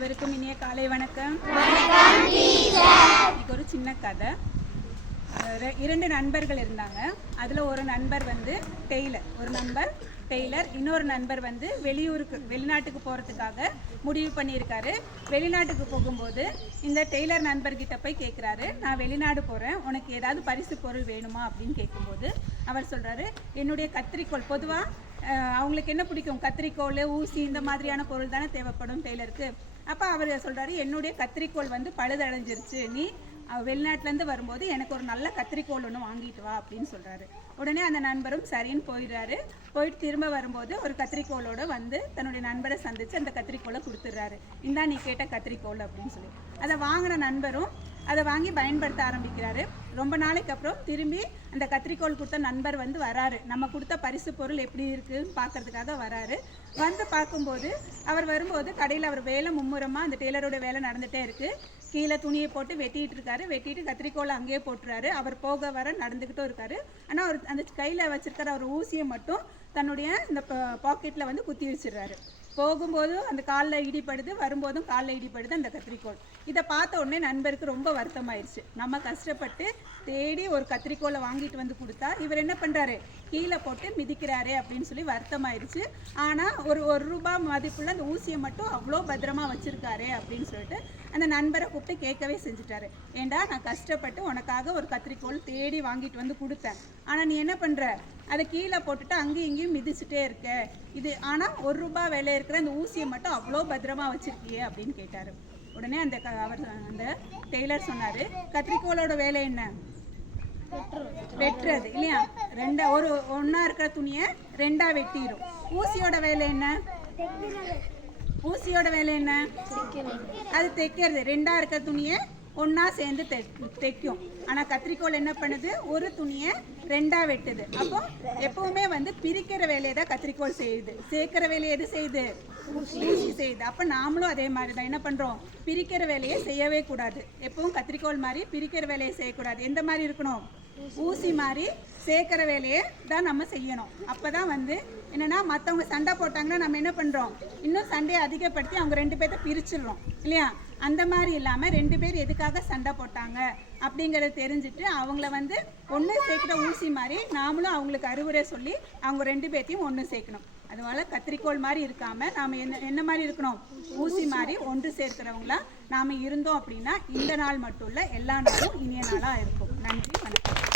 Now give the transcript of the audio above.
அனைவருக்கும் இனிய காலை வணக்கம். இன்னைக்கு ஒரு சின்ன கதை. இரண்டு நண்பர்கள் இருந்தாங்க. அதில் ஒரு நண்பர் வந்து டெய்லர். ஒரு நண்பர் டெய்லர் இன்னொரு நண்பர் வந்து வெளியூருக்கு வெளிநாட்டுக்கு போகிறதுக்காக முடிவு பண்ணியிருக்காரு. வெளிநாட்டுக்கு போகும்போது இந்த டெய்லர் நண்பர்கிட்ட போய் கேட்குறாரு நான் வெளிநாடு போகிறேன் உனக்கு ஏதாவது பரிசு பொருள் வேணுமா? அப்படின்னு கேட்கும்போது அவர் சொல்கிறாரு என்னுடைய கத்திரிக்கோள். பொதுவாக அவங்களுக்கு என்ன பிடிக்கும்? கத்திரிக்கோள் ஊசி இந்த மாதிரியான பொருள் தானே தேவைப்படும் டெய்லருக்கு. அப்போ அவர் சொல்கிறாரு என்னுடைய கத்திரிக்கோள் வந்து பழுதடைஞ்சிருச்சு. நீ வெளிநாட்டிலேருந்து வரும்போது எனக்கு ஒரு நல்ல கத்திரிக்கோல் ஒன்று வாங்கிட்டு வா அப்படின்னு சொல்கிறாரு உடனே அந்த நண்பரும் சரின்னு போயிடுறாரு. போயிட்டு திரும்ப வரும்போது ஒரு கத்திரிக்கோளோடு வந்து தன்னுடைய நண்பரை சந்தித்து அந்த கத்திரிக்கோலை கொடுத்துட்றாரு. இந்தா நீ கேட்ட கத்திரிக்கோள் அப்படின்னு சொல்லி. அதை வாங்கின நண்பரும் அதை வாங்கி பயன்படுத்த ஆரம்பிக்கிறாரு. ரொம்ப நாளைக்கு அப்புறம் திரும்பி அந்த கத்திரிக்கோல் கொடுத்த நண்பர் வந்து வராரு. நம்ம கொடுத்த பரிசு பொருள் எப்படி இருக்குன்னு பார்க்கறதுக்காக வராரு. வந்து பார்க்கும்போது அவர் வரும்போது கடையில் அவர் வேலை மும்முரமாக அந்த டெய்லரோட வேலை நடந்துகிட்டே இருக்குது கீழே துணியை போட்டு வெட்டிட்டு இருக்காரு. வெட்டிட்டு கத்திரிக்கோலை அங்கேயே போட்டுறாரு. அவர் போக வர நடந்துக்கிட்டும் இருக்காரு. ஆனால் அவர் அந்த கையில் வச்சிருக்கிற ஒரு ஊசியை மட்டும் தன்னுடைய இந்த பாக்கெட்டில் வந்து குத்தி வச்சிடுறாரு. போகும்போதும் அந்த காலில் இடிப்படுது வரும்போதும் காலில் இடிப்படுது அந்த கத்திரிக்கோல் இதை பார்த்த உடனே நண்பருக்கு ரொம்ப வருத்தமாயிருச்சு. நம்ம கஷ்டப்பட்டு தேடி ஒரு கத்திரிக்கோலை வாங்கிட்டு வந்து கொடுத்தா இவர் என்ன பண்ணுறாரு கீழே போட்டு மிதிக்கிறாரே அப்படின்னு சொல்லி வருத்தமாயிருச்சு. ஆனால் ஒரு ஒரு ரூபாய் மதிப்புள்ள அந்த ஊசியை மட்டும் அவ்வளோ பத்திரமா வச்சுருக்காரே அப்படின்னு சொல்லிட்டு அந்த நண்பரை கூப்பிட்டு கேட்கவே செஞ்சுட்டாரு. ஏண்டா நான் கஷ்டப்பட்டு உனக்காக ஒரு கத்திரிக்கோள் தேடி வாங்கிட்டு வந்து கொடுத்தேன். ஆனால் நீ என்ன பண்ணுற அதை கீழே போட்டுட்டு அங்கேயும் இங்கேயும் மிதிச்சுட்டே இருக்க. இது ஆனால் ஒரு ரூபா விலை இருக்கிற அந்த ஊசியை மட்டும் அவ்வளோ பத்திரமா வச்சுருக்கியே அப்படின்னு கேட்டார். உடனே அந்த அவர் அந்த டெய்லர் சொன்னார். கத்திரிக்கோலோட வேலை என்ன? வெட்டுறது இல்லையா? ரெண்டா ஒரு ஒன்றா இருக்கிற துணியை ரெண்டா வெட்டிடும் ஊசியோட வேலை என்ன? ஊசியோட வேலை என்ன? அது தைக்கிறது. ரெண்டா இருக்கிற துணியை ஒன்றா சேர்ந்து தை தைக்கும் ஆனால் கத்திரிக்கோல் என்ன பண்ணுது? ஒரு துணியை ரெண்டா வெட்டுது. அப்போ எப்பவுமே வந்து பிரிக்கிற வேலையை தான் கத்திரிக்கோல் செய்யுது. சேர்க்கிற வேலையை எது செய்யுது? ஊசி செய்யுது. அப்போ நாமளும் அதே மாதிரி தான் என்ன பண்ணுறோம் பிரிக்கிற வேலையை செய்யவே கூடாது. எப்பவும் கத்திரிக்கோல் மாதிரி பிரிக்கிற வேலையை செய்யக்கூடாது. எந்த மாதிரி இருக்கணும்? ஊசி மாதிரி சேர்க்குற வேலையை தான் நம்ம செய்யணும். அப்போ தான் வந்து என்னென்னா மற்றவங்க சண்டை போட்டாங்கன்னா நம்ம என்ன பண்ணுறோம் இன்னும் சண்டையை அதிகப்படுத்தி அவங்க ரெண்டு பேர்த்த பிரிச்சிடுறோம். இல்லையா? அந்த மாதிரி இல்லாமல் ரெண்டு பேர் எதுக்காக சண்டை போட்டாங்க அப்படிங்கிறத தெரிஞ்சுட்டு அவங்கள வந்து ஒன்று சேர்க்குற ஊசி மாதிரி நாமளும் அவங்களுக்கு அறுவுரை சொல்லி அவங்க ரெண்டு பேர்த்தையும் ஒன்று சேர்க்கணும். அதனால கத்திரிக்கோள் மாதிரி இருக்காமல் நாம் என்ன என்ன மாதிரி இருக்கணும்? ஊசி மாதிரி ஒன்று சேர்க்கிறவங்களா நாம் இருந்தோம் அப்படின்னா இந்த நாள் மட்டும் இல்லை எல்லா நாளும் இனிய நாளாக இருக்கும். நன்றி வணக்கம்.